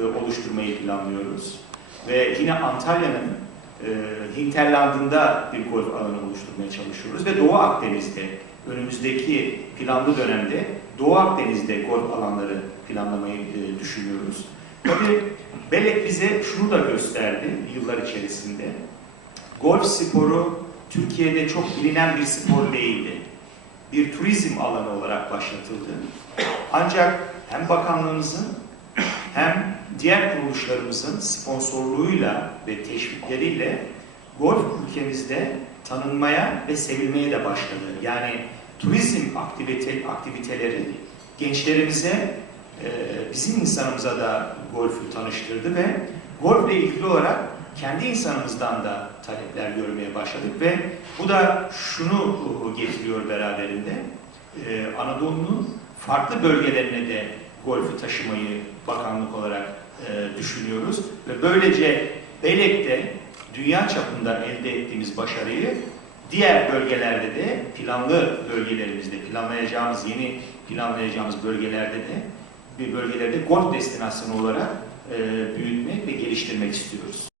e, oluşturmayı planlıyoruz. Ve yine Antalya'nın e, hinterlandında bir golf alanı oluşturmaya çalışıyoruz. Ve Doğu Akdeniz'de önümüzdeki planlı dönemde Doğu Akdeniz'de golf alanları planlamayı e, düşünüyoruz. Tabii Belek bize şunu da gösterdi yıllar içerisinde. Golf sporu Türkiye'de çok bilinen bir spor değildi. Bir turizm alanı olarak başlatıldı. Ancak hem bakanlığımızın diğer kuruluşlarımızın sponsorluğuyla ve teşvikleriyle golf ülkemizde tanınmaya ve sevilmeye de başladı. Yani turizm aktivite, aktiviteleri gençlerimize, e, bizim insanımıza da golfü tanıştırdı ve golfle ilgili olarak kendi insanımızdan da talepler görmeye başladık ve bu da şunu getiriyor beraberinde. Ee, Anadolu'nun farklı bölgelerine de golfü taşımayı bakanlık olarak e, düşünüyoruz. Ve böylece Belek'te dünya çapında elde ettiğimiz başarıyı diğer bölgelerde de planlı bölgelerimizde, planlayacağımız, yeni planlayacağımız bölgelerde de bir bölgelerde golf destinasyonu olarak e, büyütmek ve geliştirmek istiyoruz.